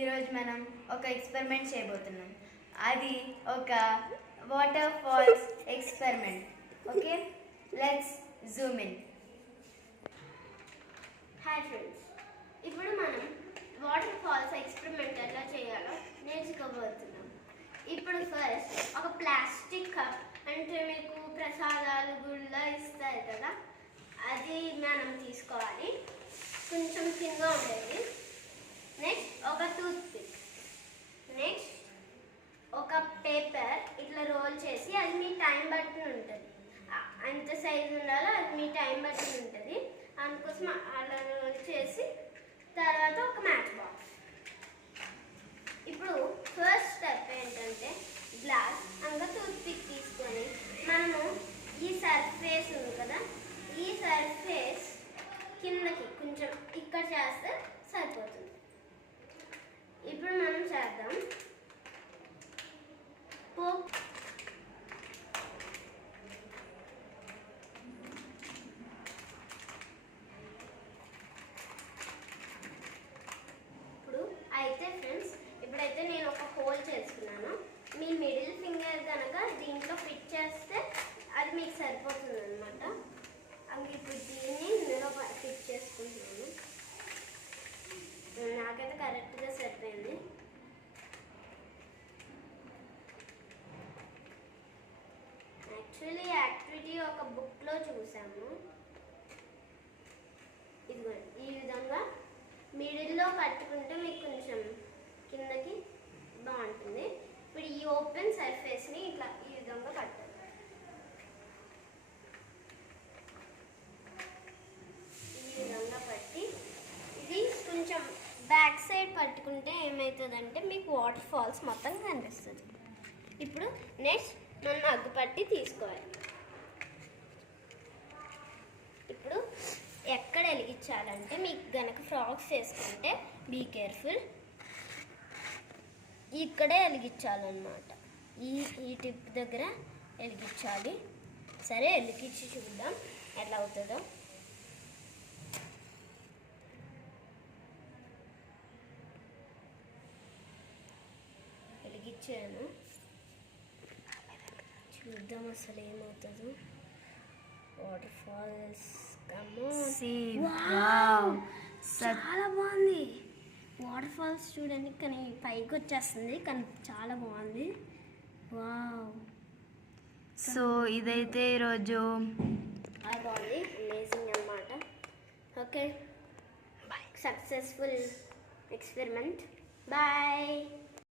ఈరోజు మనం ఒక ఎక్స్పెరిమెంట్ చేయబోతున్నాం. అది ఒక water falls experiment. Okay, let's zoom in. Hi friends, ఇప్పుడు మనం వాటర్ ఫాల్స్ ఎక్స్పెరిమెంట్ ఎలా చేయాలో నేర్చుకోబోతున్నాం. ఇప్పుడు ఫస్ట్ ఒక ప్లాస్టిక్ కప్, అంటే మీకు ప్రసాదాలు గుళ్ళో ఇస్తారు కదా, అది మనం తీసుకోవాలి. కొంచెం కింద ఉండేది. నెక్స్ట్ ఒక టూత్ పిక్. నెక్స్ట్ ఒక పేపర్ ఇట్లా రోల్ చేసి, అది మీ టైం బట్టి ఉంటుంది. ఎంత సైజు ఉండాలో అది మీ టైం బట్టి ఉంటుంది. అందుకోసం అలా రోల్ చేసి తర్వాత ఒక మ్యాచ్ బాక్స్. ఇప్పుడు ఫస్ట్ స్టెప్ ఏంటంటే గ్లాస్ ఇంకా టూత్ పిక్ తీసుకొని మనము ఈ సర్ఫేస్ ఉంది కదా, ఈ సర్ఫేస్ కిందకి కొంచెం ఇక్కడ చేస్తే సరిపోతుంది. ఇప్పుడు మనం చేద్దాం. ఇప్పుడు అయితే ఫ్రెండ్స్, ఇప్పుడైతే నేను ఒక హోల్ చేసుకున్నాను. మీ మిడిల్ ఫింగర్ కనుక దీంట్లో ఫిట్ చేస్తే అది మీకు సరిపోతుంది అనమాట. ఇప్పుడు దీన్ని ఇందులో ఫిట్ చేసుకుంటున్నాను. నాకైతే కరెక్ట్గా సరిపోయింది. యాక్చువల్లీ యాక్టివిటీ ఒక బుక్లో చూసాము. ఇదిగో ఈ విధంగా మిడిల్లో పట్టుకుంటే మీకు కొంచెం కిందకి బాగుంటుంది. ఇప్పుడు ఈ ఓపెన్ సర్ఫేస్ని ఇట్లా ఈ విధంగా పట్టాలి. ఈ విధంగా పట్టి ఇది కొంచెం బ్యాక్ సైడ్ పట్టుకుంటే ఏమవుతుందంటే మీకు వాటర్ ఫాల్స్ మొత్తం కనిపిస్తుంది. ఇప్పుడు నెక్స్ట్ మనం అగ్గుపట్టి తీసుకోవాలి. ఇప్పుడు ఎక్కడ వెలిగించాలంటే, మీకు గనక ఫ్రాక్స్ వేసుకుంటే బీ కేర్ఫుల్, ఇక్కడే వెలిగించాలన్నమాట. ఈ టిప్ దగ్గర వెలిగించాలి. సరే, వెలిగించి చూద్దాం ఎట్లా అవుతుందో. వెలిగించాను, చూద్దాం అసలు ఏమవుతుందో. వాటర్ ఫాల్స్ చాలా బాగుంది. వాటర్ ఫాల్స్ చూడండి, కానీ పైకి వచ్చేస్తుంది, కానీ చాలా బాగుంది. వావ్, సో ఇదైతే ఈరోజు బాగుంది, అమేజింగ్ అన్నమాట. Okay, successful experiment. బాయ్.